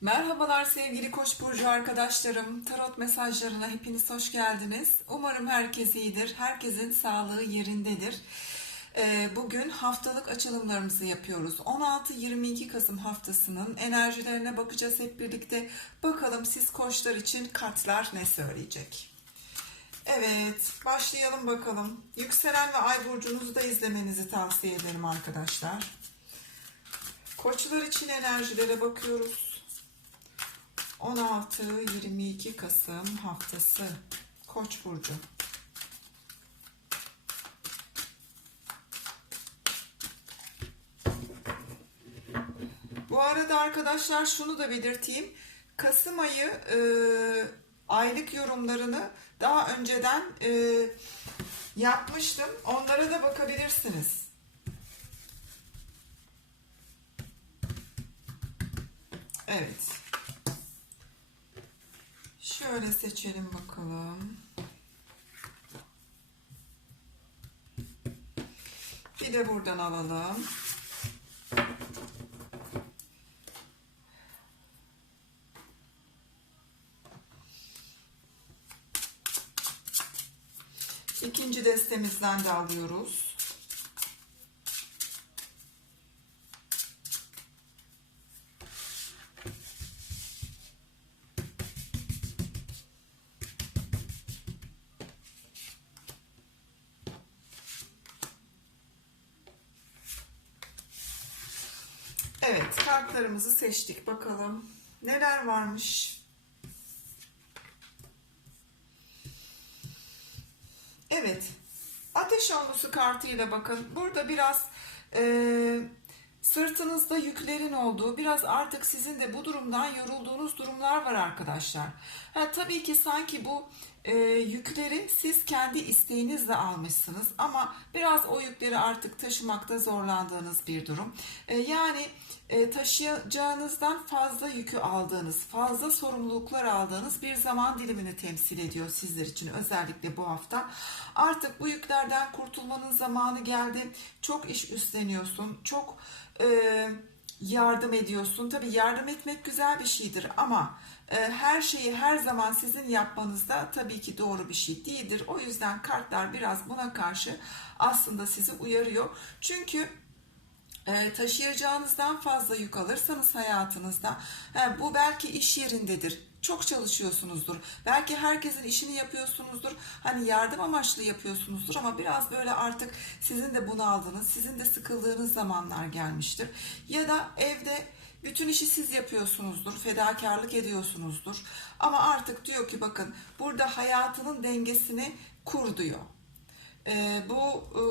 Merhabalar sevgili Koç burcu arkadaşlarım. Tarot mesajlarına hepiniz hoş geldiniz. Umarım herkes iyidir. Herkesin sağlığı yerindedir. Ee, Bugün haftalık açılımlarımızı yapıyoruz. 16-22 Kasım haftasının enerjilerine bakacağız hep birlikte. Bakalım siz koçlar için kartlar ne söyleyecek? Evet, başlayalım bakalım. Yükselen ve ay burcunuzu da izlemenizi tavsiye ederim arkadaşlar. Koçlar için enerjilere bakıyoruz. 16-22 Kasım haftası Koç burcu. Bu arada arkadaşlar şunu da belirteyim. Kasım ayı e, aylık yorumlarını daha önceden e, yapmıştım. Onlara da bakabilirsiniz. Evet. Şöyle seçelim bakalım. Bir de buradan alalım. İkinci destemizden de alıyoruz. Kartlarımızı seçtik. Bakalım neler varmış. Evet, ateş onlusu kartıyla bakın. Burada biraz e, sırtınızda yüklerin olduğu, biraz artık sizin de bu durumdan yorulduğunuz durumlar var arkadaşlar. Ha, tabii ki sanki bu e, yükleri siz kendi isteğinizle almışsınız ama biraz o yükleri artık taşımakta zorlandığınız bir durum. E, yani e, taşıyacağınızdan fazla yükü aldığınız, fazla sorumluluklar aldığınız bir zaman dilimini temsil ediyor sizler için özellikle bu hafta. Artık bu yüklerden kurtulmanın zamanı geldi. Çok iş üstleniyorsun, çok e, yardım ediyorsun. Tabii yardım etmek güzel bir şeydir ama her şeyi her zaman sizin yapmanız da tabii ki doğru bir şey değildir. O yüzden kartlar biraz buna karşı aslında sizi uyarıyor. Çünkü e, taşıyacağınızdan fazla yük alırsanız hayatınızda bu belki iş yerindedir. Çok çalışıyorsunuzdur. Belki herkesin işini yapıyorsunuzdur. Hani yardım amaçlı yapıyorsunuzdur ama biraz böyle artık sizin de bunaldığınız, sizin de sıkıldığınız zamanlar gelmiştir. Ya da evde bütün işi siz yapıyorsunuzdur, fedakarlık ediyorsunuzdur. Ama artık diyor ki bakın burada hayatının dengesini kur diyor. Ee, bu e,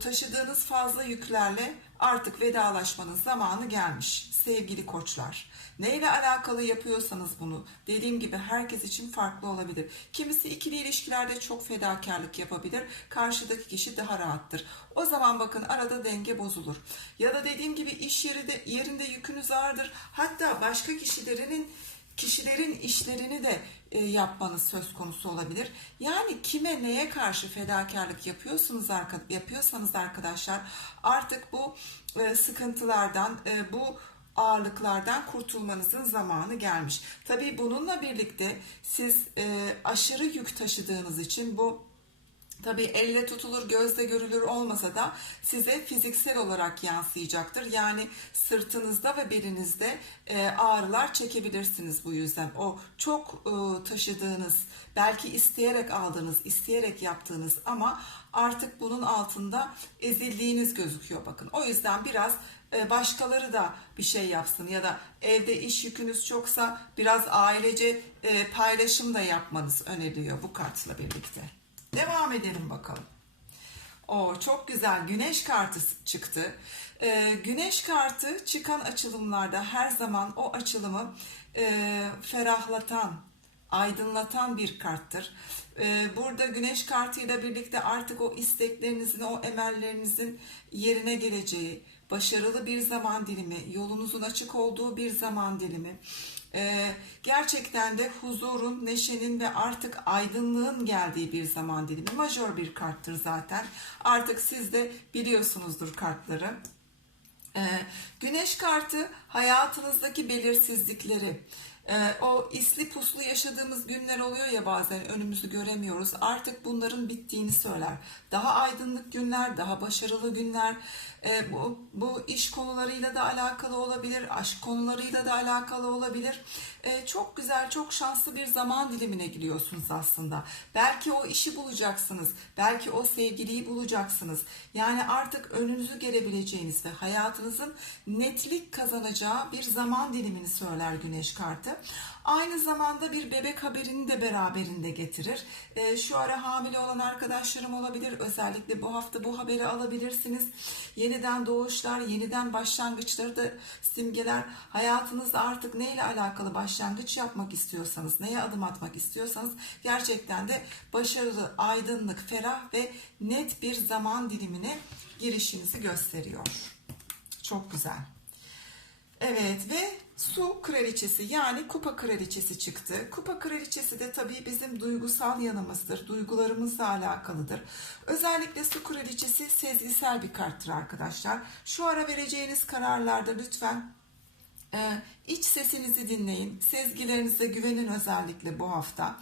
taşıdığınız fazla yüklerle artık vedalaşmanın zamanı gelmiş sevgili koçlar. Neyle alakalı yapıyorsanız bunu dediğim gibi herkes için farklı olabilir. Kimisi ikili ilişkilerde çok fedakarlık yapabilir. Karşıdaki kişi daha rahattır. O zaman bakın arada denge bozulur. Ya da dediğim gibi iş yeri de, yerinde yükünüz ağırdır. Hatta başka kişilerinin kişilerin işlerini de e, yapmanız söz konusu olabilir. Yani kime neye karşı fedakarlık yapıyorsunuz yapıyorsanız arkadaşlar artık bu e, sıkıntılardan e, bu ağırlıklardan kurtulmanızın zamanı gelmiş. Tabii bununla birlikte siz aşırı yük taşıdığınız için bu Tabii elle tutulur, gözle görülür olmasa da size fiziksel olarak yansıyacaktır. Yani sırtınızda ve belinizde e, ağrılar çekebilirsiniz bu yüzden. O çok e, taşıdığınız, belki isteyerek aldığınız, isteyerek yaptığınız ama artık bunun altında ezildiğiniz gözüküyor bakın. O yüzden biraz e, başkaları da bir şey yapsın ya da evde iş yükünüz çoksa biraz ailece paylaşım da yapmanız öneriliyor bu kartla birlikte. Devam edelim bakalım. O çok güzel güneş kartı çıktı. Ee, güneş kartı çıkan açılımlarda her zaman o açılımı e, ferahlatan, aydınlatan bir karttır. Ee, burada güneş kartıyla birlikte artık o isteklerinizin, o emellerinizin yerine geleceği, başarılı bir zaman dilimi, yolunuzun açık olduğu bir zaman dilimi, ee, gerçekten de huzurun, neşenin ve artık aydınlığın geldiği bir zaman dilimi. Majör bir karttır zaten. Artık siz de biliyorsunuzdur kartları. Ee, güneş kartı hayatınızdaki belirsizlikleri, e, o isli puslu yaşadığımız günler oluyor ya bazen önümüzü göremiyoruz. Artık bunların bittiğini söyler. Daha aydınlık günler, daha başarılı günler. E, bu, bu iş konularıyla da alakalı olabilir, aşk konularıyla da alakalı olabilir. E, çok güzel, çok şanslı bir zaman dilimine giriyorsunuz aslında. Belki o işi bulacaksınız, belki o sevgiliyi bulacaksınız. Yani artık önünüzü görebileceğiniz ve hayatınızın netlik kazanacağı bir zaman dilimini söyler Güneş kartı. Aynı zamanda bir bebek haberini de beraberinde getirir. E, şu ara hamile olan arkadaşlarım olabilir. Özellikle bu hafta bu haberi alabilirsiniz. Yeniden doğuşlar, yeniden başlangıçları da simgeler. Hayatınızda artık neyle alakalı başlangıç yapmak istiyorsanız, neye adım atmak istiyorsanız gerçekten de başarılı, aydınlık, ferah ve net bir zaman dilimine girişinizi gösteriyor. Çok güzel. Evet ve su kraliçesi yani kupa kraliçesi çıktı. Kupa kraliçesi de tabii bizim duygusal yanımızdır. Duygularımızla alakalıdır. Özellikle su kraliçesi sezgisel bir karttır arkadaşlar. Şu ara vereceğiniz kararlarda lütfen e, iç sesinizi dinleyin. Sezgilerinize güvenin özellikle bu hafta.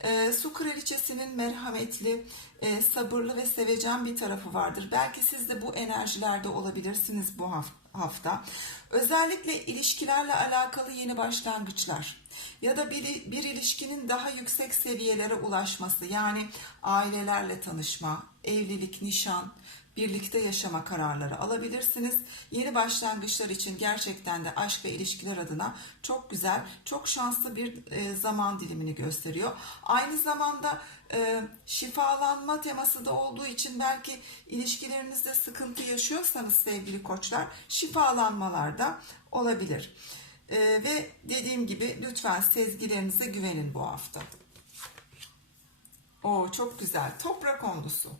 E, su kraliçesinin merhametli, e, sabırlı ve sevecen bir tarafı vardır. Belki siz de bu enerjilerde olabilirsiniz bu hafta hafta. Özellikle ilişkilerle alakalı yeni başlangıçlar ya da bir, bir ilişkinin daha yüksek seviyelere ulaşması yani ailelerle tanışma, evlilik, nişan, birlikte yaşama kararları alabilirsiniz. Yeni başlangıçlar için gerçekten de aşk ve ilişkiler adına çok güzel, çok şanslı bir e, zaman dilimini gösteriyor. Aynı zamanda e, şifalanma teması da olduğu için belki ilişkilerinizde sıkıntı yaşıyorsanız sevgili koçlar şifalanmalar da olabilir. E, ve dediğim gibi lütfen sezgilerinize güvenin bu hafta. O çok güzel. Toprak onlusu.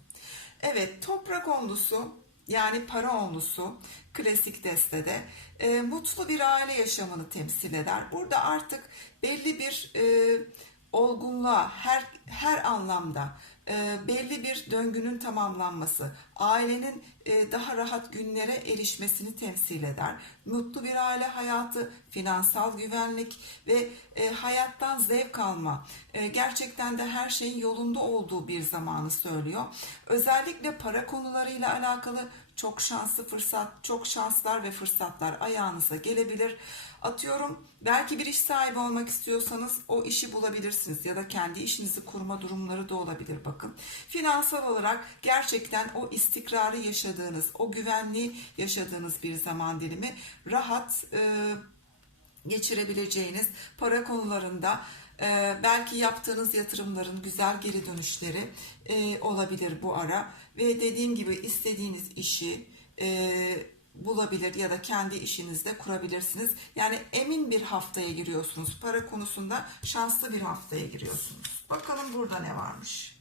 Evet toprak onlusu yani para onlusu klasik destede e, mutlu bir aile yaşamını temsil eder. Burada artık belli bir e, olgunluğa her her anlamda e, belli bir döngünün tamamlanması, ailenin e, daha rahat günlere erişmesini temsil eder. Mutlu bir aile hayatı, finansal güvenlik ve e, hayattan zevk alma, e, gerçekten de her şeyin yolunda olduğu bir zamanı söylüyor. Özellikle para konularıyla alakalı çok şanslı fırsat, çok şanslar ve fırsatlar ayağınıza gelebilir. Atıyorum belki bir iş sahibi olmak istiyorsanız o işi bulabilirsiniz ya da kendi işinizi kurma durumları da olabilir bakın. Finansal olarak gerçekten o istikrarı yaşadığınız, o güvenliği yaşadığınız bir zaman dilimi rahat e, geçirebileceğiniz para konularında e, belki yaptığınız yatırımların güzel geri dönüşleri e, olabilir bu ara ve dediğim gibi istediğiniz işi e, bulabilir ya da kendi işinizde kurabilirsiniz. Yani emin bir haftaya giriyorsunuz. Para konusunda şanslı bir haftaya giriyorsunuz. Bakalım burada ne varmış.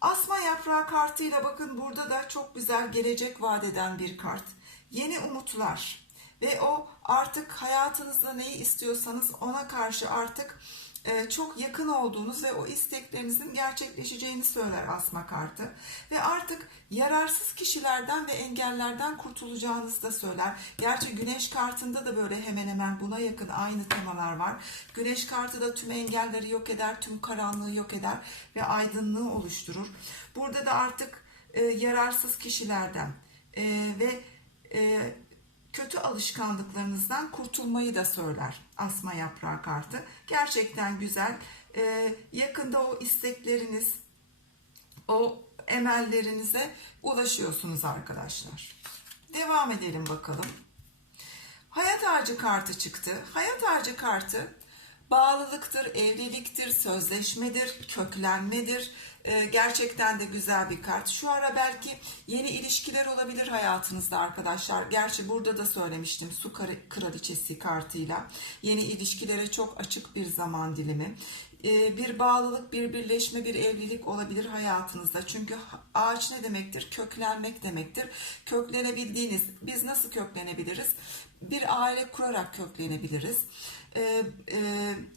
Asma yaprağı kartıyla bakın burada da çok güzel gelecek vaat eden bir kart. Yeni umutlar ve o artık hayatınızda neyi istiyorsanız ona karşı artık çok yakın olduğunuz ve o isteklerinizin gerçekleşeceğini söyler asma kartı. Ve artık yararsız kişilerden ve engellerden kurtulacağınızı da söyler. Gerçi güneş kartında da böyle hemen hemen buna yakın aynı temalar var. Güneş kartı da tüm engelleri yok eder, tüm karanlığı yok eder ve aydınlığı oluşturur. Burada da artık e, yararsız kişilerden e, ve e, kötü alışkanlıklarınızdan kurtulmayı da söyler asma yaprağı kartı. Gerçekten güzel. Ee, yakında o istekleriniz, o emellerinize ulaşıyorsunuz arkadaşlar. Devam edelim bakalım. Hayat ağacı kartı çıktı. Hayat ağacı kartı bağlılıktır, evliliktir, sözleşmedir, köklenmedir. Ee, gerçekten de güzel bir kart. Şu ara belki yeni ilişkiler olabilir hayatınızda arkadaşlar. Gerçi burada da söylemiştim su kraliçesi kartıyla. Yeni ilişkilere çok açık bir zaman dilimi. Ee, bir bağlılık, bir birleşme, bir evlilik olabilir hayatınızda. Çünkü ağaç ne demektir? Köklenmek demektir. Köklenebildiğiniz, biz nasıl köklenebiliriz? Bir aile kurarak köklenebiliriz e, e,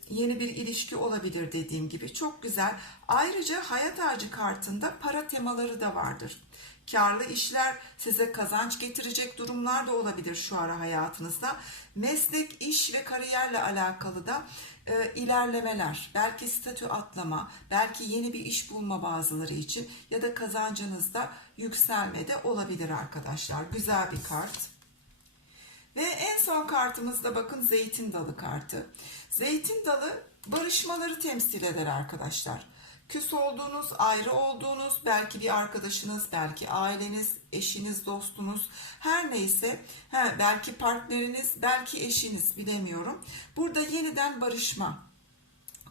yeni bir ilişki olabilir dediğim gibi. Çok güzel. Ayrıca hayat ağacı kartında para temaları da vardır. karlı işler, size kazanç getirecek durumlar da olabilir şu ara hayatınızda. Meslek, iş ve kariyerle alakalı da e, ilerlemeler, belki statü atlama, belki yeni bir iş bulma bazıları için ya da kazancınızda yükselme de olabilir arkadaşlar. Güzel bir kart. Ve en son kartımızda bakın zeytin dalı kartı. Zeytin dalı barışmaları temsil eder arkadaşlar. Küs olduğunuz, ayrı olduğunuz, belki bir arkadaşınız, belki aileniz, eşiniz, dostunuz, her neyse, he, belki partneriniz, belki eşiniz bilemiyorum. Burada yeniden barışma,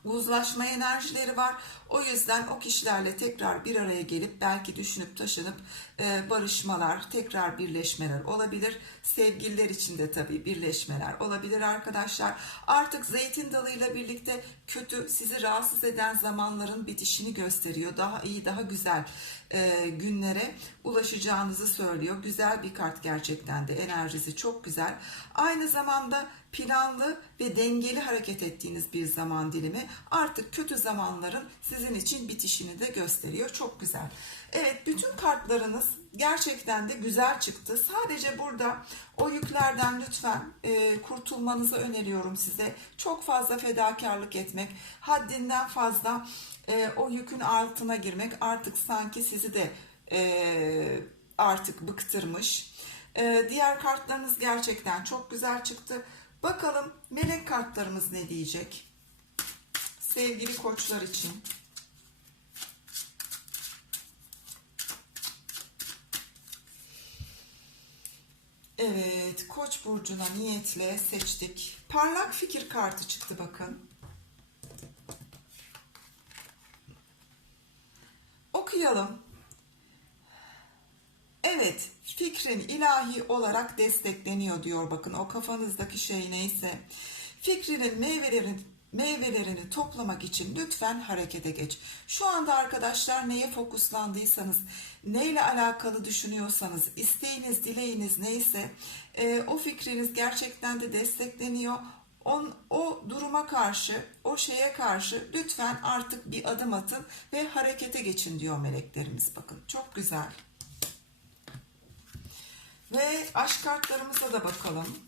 uzlaşma enerjileri var. O yüzden o kişilerle tekrar bir araya gelip belki düşünüp taşınıp e, barışmalar, tekrar birleşmeler olabilir. Sevgililer için de tabii birleşmeler olabilir arkadaşlar. Artık zeytin dalıyla birlikte kötü sizi rahatsız eden zamanların bitişini gösteriyor. Daha iyi, daha güzel e, günlere ulaşacağınızı söylüyor. Güzel bir kart gerçekten de enerjisi çok güzel. Aynı zamanda planlı ve dengeli hareket ettiğiniz bir zaman dilimi artık kötü zamanların sizin için bitişini de gösteriyor. Çok güzel. Evet bütün kartlarınız gerçekten de güzel çıktı. Sadece burada o yüklerden lütfen e, kurtulmanızı öneriyorum size. Çok fazla fedakarlık etmek, haddinden fazla e, o yükün altına girmek artık sanki sizi de e, artık bıktırmış. E, diğer kartlarınız gerçekten çok güzel çıktı. Bakalım melek kartlarımız ne diyecek? Sevgili koçlar için. Evet, Koç burcuna niyetle seçtik. Parlak fikir kartı çıktı bakın. Okuyalım. Evet, fikrin ilahi olarak destekleniyor diyor bakın o kafanızdaki şey neyse. Fikrinin meyvelerini meyvelerini toplamak için lütfen harekete geç. Şu anda arkadaşlar neye fokuslandıysanız, neyle alakalı düşünüyorsanız, isteğiniz, dileğiniz neyse e, o fikriniz gerçekten de destekleniyor. On, o duruma karşı, o şeye karşı lütfen artık bir adım atın ve harekete geçin diyor meleklerimiz. Bakın çok güzel. Ve aşk kartlarımıza da bakalım.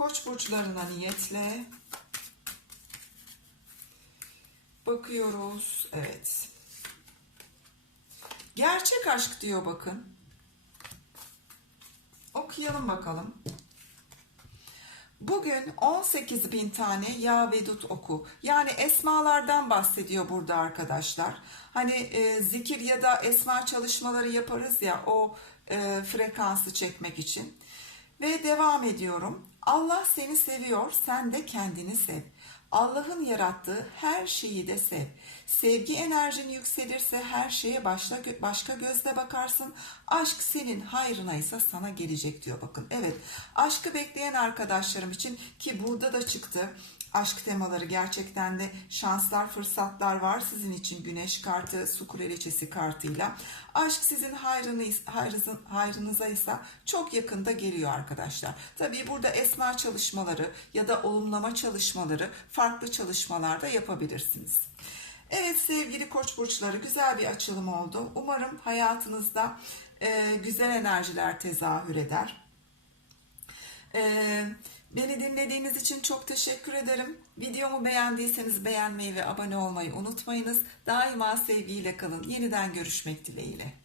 Koç burçlarına niyetle bakıyoruz. Evet. Gerçek aşk diyor bakın. Okuyalım bakalım. Bugün 18 bin tane ya vedut oku. Yani esmalardan bahsediyor burada arkadaşlar. Hani e, zikir ya da esma çalışmaları yaparız ya o e, frekansı çekmek için. Ve devam ediyorum. Allah seni seviyor, sen de kendini sev. Allah'ın yarattığı her şeyi de sev. Sevgi enerjin yükselirse her şeye başla, başka gözle bakarsın. Aşk senin hayrına ise sana gelecek diyor bakın. Evet aşkı bekleyen arkadaşlarım için ki burada da çıktı aşk temaları gerçekten de şanslar, fırsatlar var sizin için güneş kartı, su kraliçesi kartıyla. Aşk sizin hayrını, hayrınız, hayrınıza ise çok yakında geliyor arkadaşlar. Tabii burada esma çalışmaları ya da olumlama çalışmaları, farklı çalışmalar da yapabilirsiniz. Evet sevgili koç burçları güzel bir açılım oldu. Umarım hayatınızda e, güzel enerjiler tezahür eder. Eee Beni dinlediğiniz için çok teşekkür ederim. Videomu beğendiyseniz beğenmeyi ve abone olmayı unutmayınız. Daima sevgiyle kalın. Yeniden görüşmek dileğiyle.